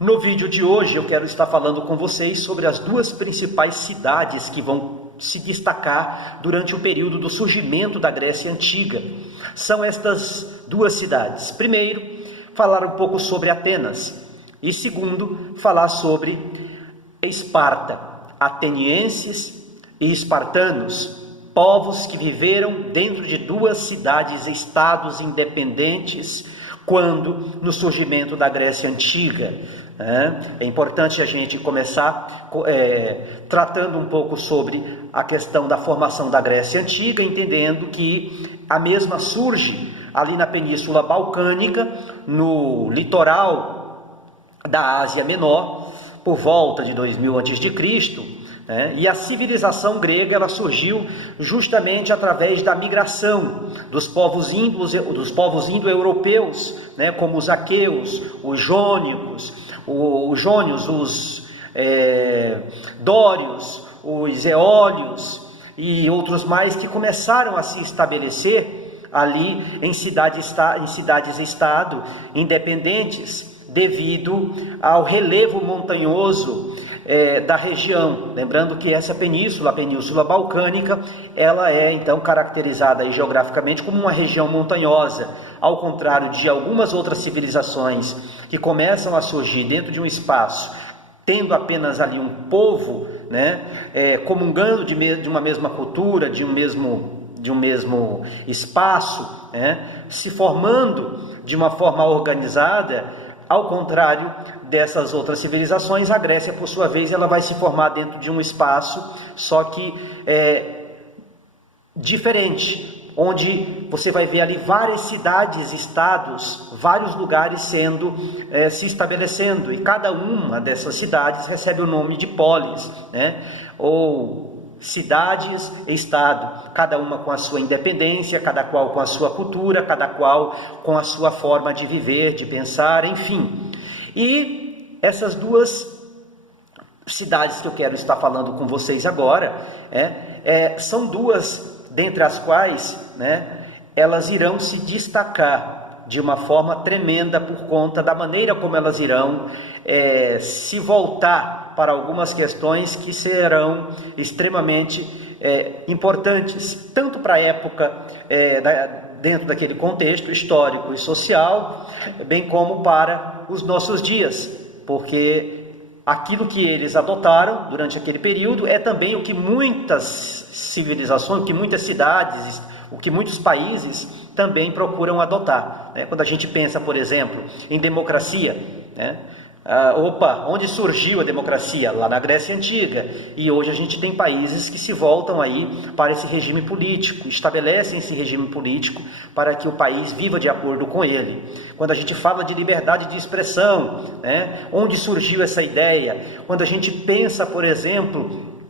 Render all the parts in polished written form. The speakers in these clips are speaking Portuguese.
No vídeo de hoje eu quero estar falando com vocês sobre as duas principais cidades que vão se destacar durante o período do surgimento da Grécia Antiga. São estas duas cidades. Primeiro, falar um pouco sobre Atenas e segundo, falar sobre Esparta, atenienses e espartanos, povos que viveram dentro de duas cidades-estados independentes quando no surgimento da Grécia Antiga. É importante a gente começar tratando um pouco sobre a questão da formação da Grécia Antiga, entendendo que a mesma surge ali na Península Balcânica, no litoral da Ásia Menor, por volta de 2000 a.C., e a civilização grega ela surgiu justamente através da migração dos povos indo-europeus, como os aqueus, os jônicos, os dórios, os eólios e outros mais que começaram a se estabelecer ali em cidades-estado independentes devido ao relevo montanhoso da região. Lembrando que essa península, a Península Balcânica, ela é então caracterizada geograficamente como uma região montanhosa, ao contrário de algumas outras civilizações que começam a surgir dentro de um espaço, tendo apenas ali um povo, comungando de uma mesma cultura, de um mesmo espaço, se formando de uma forma organizada. Ao contrário dessas outras civilizações, a Grécia, por sua vez, ela vai se formar dentro de um espaço, só que diferente, onde você vai ver ali várias cidades, estados, vários lugares se estabelecendo, e cada uma dessas cidades recebe o nome de polis, ou cidades e estado, cada uma com a sua independência, cada qual com a sua cultura, cada qual com a sua forma de viver, de pensar, enfim. E essas duas cidades que eu quero estar falando com vocês agora, são duas dentre as quais elas irão se destacar de uma forma tremenda por conta da maneira como elas irão se voltar para algumas questões que serão extremamente importantes, tanto para a época dentro daquele contexto histórico e social, bem como para os nossos dias, porque aquilo que eles adotaram durante aquele período é também o que muitas civilizações, o que muitas cidades, o que muitos países também procuram adotar. Quando a gente pensa, por exemplo, em democracia, onde surgiu a democracia? Lá na Grécia Antiga. E hoje a gente tem países que se voltam aí para esse regime político, estabelecem esse regime político para que o país viva de acordo com ele. Quando a gente fala de liberdade de expressão, onde surgiu essa ideia? Quando a gente pensa, por exemplo,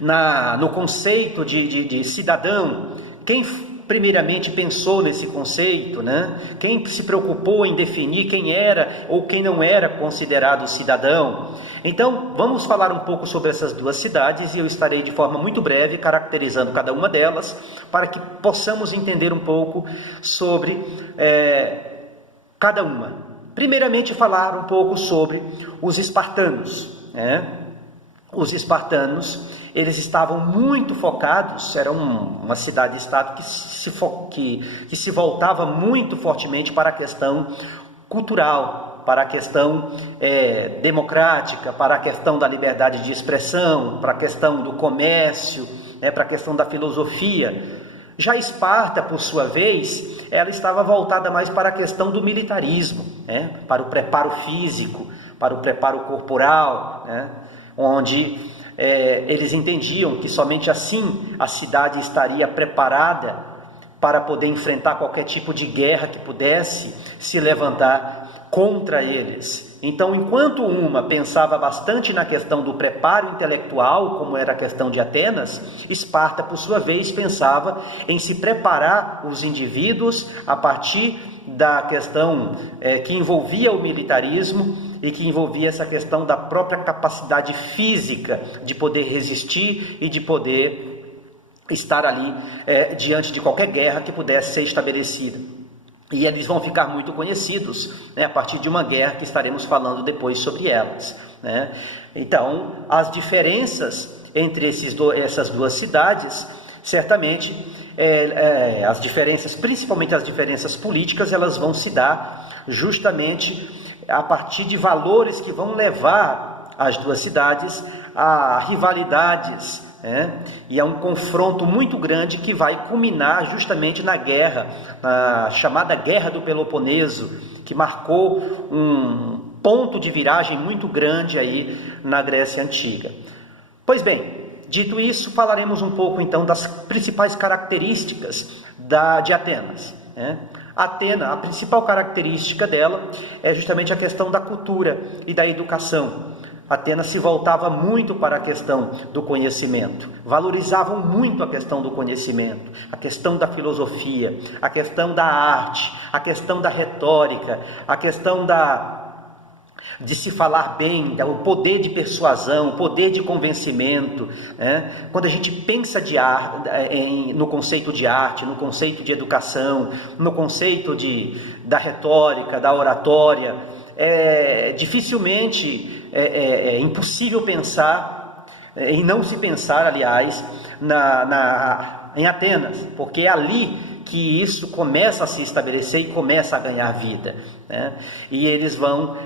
no conceito de cidadão, quem primeiramente pensou nesse conceito, Quem se preocupou em definir quem era ou quem não era considerado cidadão? Então, vamos falar um pouco sobre essas duas cidades e eu estarei de forma muito breve caracterizando cada uma delas para que possamos entender um pouco sobre cada uma. Primeiramente, falar um pouco sobre os espartanos, Os espartanos, eles estavam muito focados, era uma cidade-estado que se voltava muito fortemente para a questão cultural, para a questão democrática, para a questão da liberdade de expressão, para a questão do comércio, para a questão da filosofia. Já Esparta, por sua vez, ela estava voltada mais para a questão do militarismo, para o preparo físico, para o preparo corporal, onde eles entendiam que somente assim a cidade estaria preparada para poder enfrentar qualquer tipo de guerra que pudesse se levantar contra eles. Então, enquanto uma pensava bastante na questão do preparo intelectual, como era a questão de Atenas, Esparta, por sua vez, pensava em se preparar os indivíduos a partir da questão que envolvia o militarismo e que envolvia essa questão da própria capacidade física de poder resistir e de poder estar ali diante de qualquer guerra que pudesse ser estabelecida. e eles vão ficar muito conhecidos, né, a partir de uma guerra que estaremos falando depois sobre elas, né? Então, as diferenças entre essas duas cidades, certamente, as diferenças, principalmente as diferenças políticas, elas vão se dar justamente a partir de valores que vão levar as duas cidades a rivalidades, né? E é um confronto muito grande que vai culminar justamente na guerra, a chamada Guerra do Peloponeso, que marcou um ponto de viragem muito grande aí na Grécia Antiga. Pois bem, dito isso, falaremos um pouco então das principais características de Atenas, né? Atena, a principal característica dela é justamente a questão da cultura e da educação. Atenas se voltava muito para a questão do conhecimento, valorizavam muito a questão do conhecimento, a questão da filosofia, a questão da arte, a questão da retórica, a questão de se falar bem, o poder de persuasão, o poder de convencimento, né? Quando a gente pensa no conceito de arte, no conceito de educação, no conceito da retórica, da oratória, dificilmente é impossível pensar, e não se pensar, aliás, em Atenas, porque é ali que isso começa a se estabelecer e começa a ganhar vida, né? E eles vão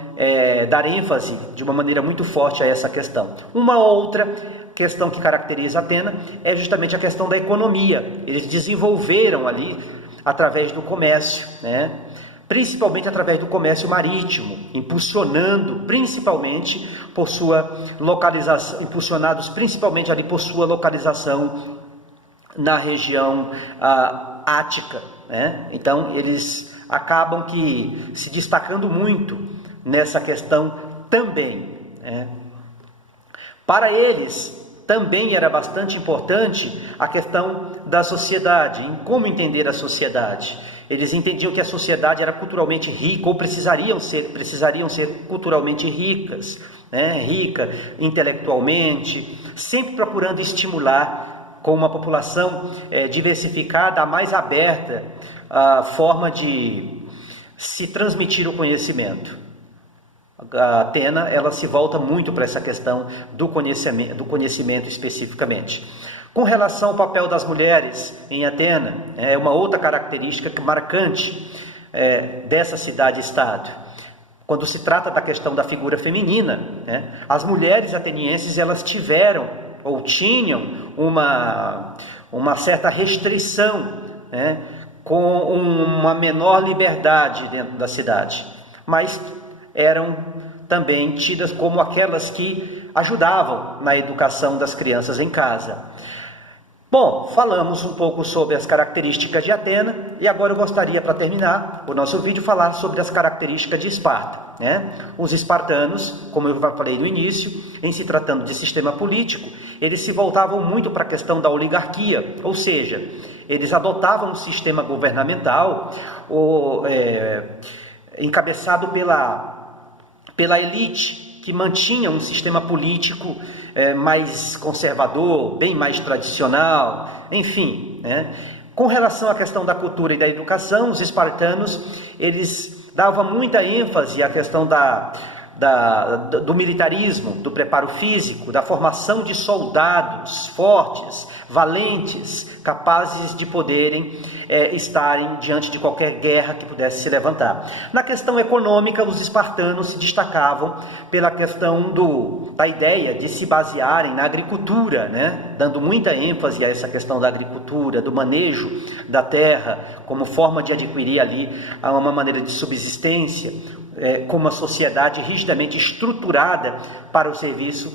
dar ênfase de uma maneira muito forte a essa questão. Uma outra questão que caracteriza Atenas é justamente a questão da economia. Eles desenvolveram ali através do comércio, né? Principalmente através do comércio marítimo, impulsionando principalmente por sua localização, impulsionados principalmente ali por sua localização na região ática, né? Então eles acabam que se destacando muito nessa questão também, né? Para eles também era bastante importante a questão da sociedade, em como entender a sociedade. Eles entendiam que a sociedade era culturalmente rica, ou precisariam ser culturalmente ricas, né? Rica intelectualmente, sempre procurando estimular, com uma população diversificada, a mais aberta a forma de se transmitir o conhecimento. A Atena, ela se volta muito para essa questão do conhecimento especificamente. Com relação ao papel das mulheres em Atena, é uma outra característica marcante dessa cidade-estado. Quando se trata da questão da figura feminina, né, as mulheres atenienses, elas tiveram ou tinham uma certa restrição, né, com uma menor liberdade dentro da cidade, mas eram também tidas como aquelas que ajudavam na educação das crianças em casa. Bom, falamos um pouco sobre as características de Atena e agora eu gostaria, para terminar o nosso vídeo, falar sobre as características de Esparta, né? Os espartanos, como eu já falei no início, em se tratando de sistema político, eles se voltavam muito para a questão da oligarquia, ou seja, eles adotavam um sistema governamental encabeçado pela elite, que mantinha um sistema político mais conservador, bem mais tradicional, enfim, né? Com relação à questão da cultura e da educação, os espartanos, eles davam muita ênfase à questão do militarismo, do preparo físico, da formação de soldados fortes, valentes, capazes de poderem estarem diante de qualquer guerra que pudesse se levantar. Na questão econômica, os espartanos se destacavam pela questão da ideia de se basearem na agricultura, né? Dando muita ênfase a essa questão da agricultura, do manejo da terra, como forma de adquirir ali uma maneira de subsistência, com uma sociedade rigidamente estruturada para o serviço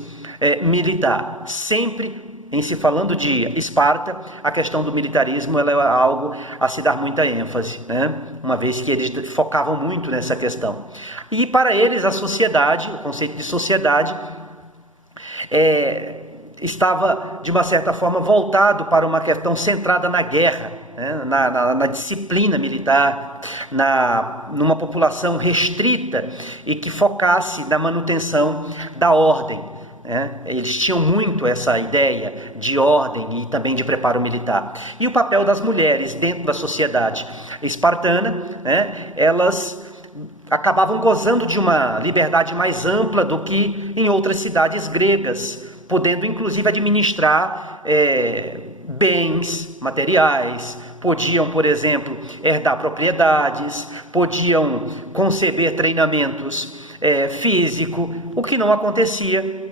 militar. Sempre em se falando de Esparta, a questão do militarismo ela é algo a se dar muita ênfase, né? Uma vez que eles focavam muito nessa questão. E para eles a sociedade, o conceito de sociedade, estava de uma certa forma voltado para uma questão centrada na guerra, né? na disciplina militar, numa população restrita e que focasse na manutenção da ordem. Eles tinham muito essa ideia de ordem e também de preparo militar. E o papel das mulheres dentro da sociedade. espartana, né, elas acabavam gozando de uma liberdade mais ampla do que em outras cidades gregas, podendo inclusive administrar bens materiais, podiam, por exemplo, herdar propriedades, podiam conceber treinamentos físicos, o que não acontecia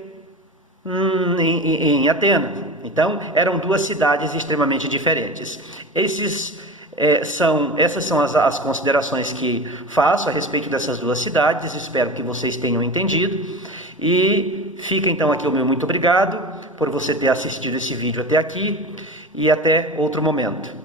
em Atenas. Então, eram duas cidades extremamente diferentes. Essas são as considerações que faço a respeito dessas duas cidades. Espero que vocês tenham entendido. E fica então aqui o meu muito obrigado por você ter assistido esse vídeo até aqui e até outro momento.